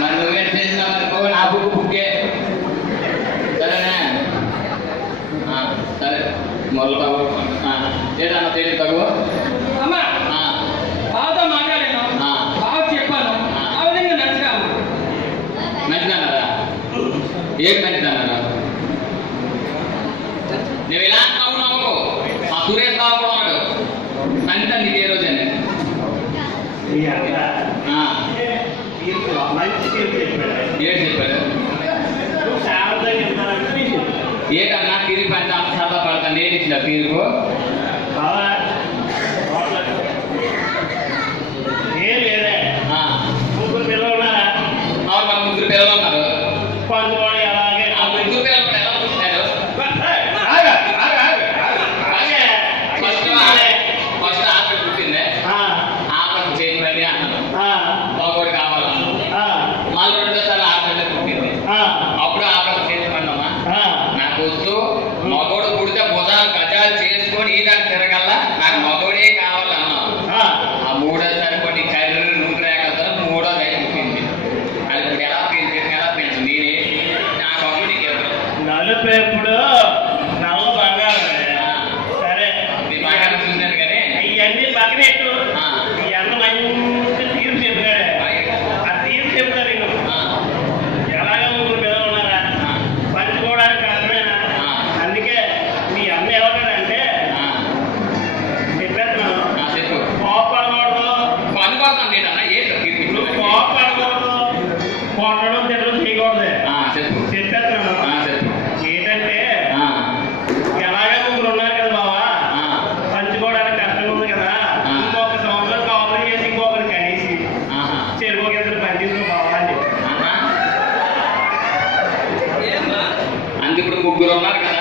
మరి నువ్వేం చేసినావు నా బుక్కే సరేనా? సరే మొదలు తగు ఏదన్నా తెలియదు తగు బాగా మాట్లాడాను, బాగా చెప్పాను. ఆ విధంగా నచ్చగా మంచిదన్నారా? ఏం మంచిదన్నారా? నువ్వు ఇలా అవునావు ఆ సురేష్ బాబు కూడా ఉన్నాడు సంగీతం నీకు ఏ రోజు అని ఏం చెప్పాడు? ఏటన్నా తీర్పు అంటే అంత సరదా పడతాను నేను ఇచ్చిన తీర్పు ముగ్గురు పిల్లలు ఉన్నారా? అవును మన ముగ్గురు పిల్లలు ఉన్నారు. పంచుకోవడం ఎలాగే ఆ ముగ్గురు పిల్లలు ఎలా చూస్తున్నారు? ఫస్ట్ ఆపరేట్ పుట్టిందే ఆపరేట్ చేయమని అన్నాను. మగోడు కావాలన్నా మళ్ళీ రెండోసారి ఆపరేట్ పుట్టింది. అప్పుడు ఆపరేట్ చేసుకోండమ్మా నాకు వద్దు, మగోడు పుడితే భుజాలు గజాలు చేసుకొని ఈ దాన్ని తిరగల్లా, నాకు మగోడే కావాలన్నా. ఆ మూడోసారి కొన్ని కర్రీ నూనె రేఖలతో మూడోది అయితే పుట్టింది. అది ఇప్పుడు ఎలా పెంచు నేనే నా మగోడికి ఎవరు నలుపు ఎప్పుడు నల్ల బంగారం. సరే మీ బంగారం చూశాను కానీ ఇవన్నీ పక్కన పెట్టు. ఈ అన్న మంచి తీర్పు చెప్పాడు. ఆ తీర్పు చెప్తా నేను ఎలాగ ముగ్గురు పిల్లలు ఉన్నారా? పంచుకోవడానికి కారణమేనా? అందుకే మీ అన్న ఏమంటాడంటే చెప్పేస్తున్నాను, చెప్పు కోపడకూడదు, అనుకోతాను నేనన్నా ఏంటో తీర్పు కోపడకూడదు, కొట్టడం తిట్టడం చేయకూడదు. చెప్పు చెప్పేస్తున్నాను చెప్పు ఏంటంటే ఎలాగే ముగ్గురు ఉన్నారు కదా బావా, పంచుకోవడానికి కష్టం ఉంది కదా, ఇంకొక సంవత్సరం కావాలి చేసి ఇంకొకరు కలిసి చెరువుకి పనిచేసిన బావా అని అందు ఇప్పుడు ముగ్గురు ఉన్నారు కదా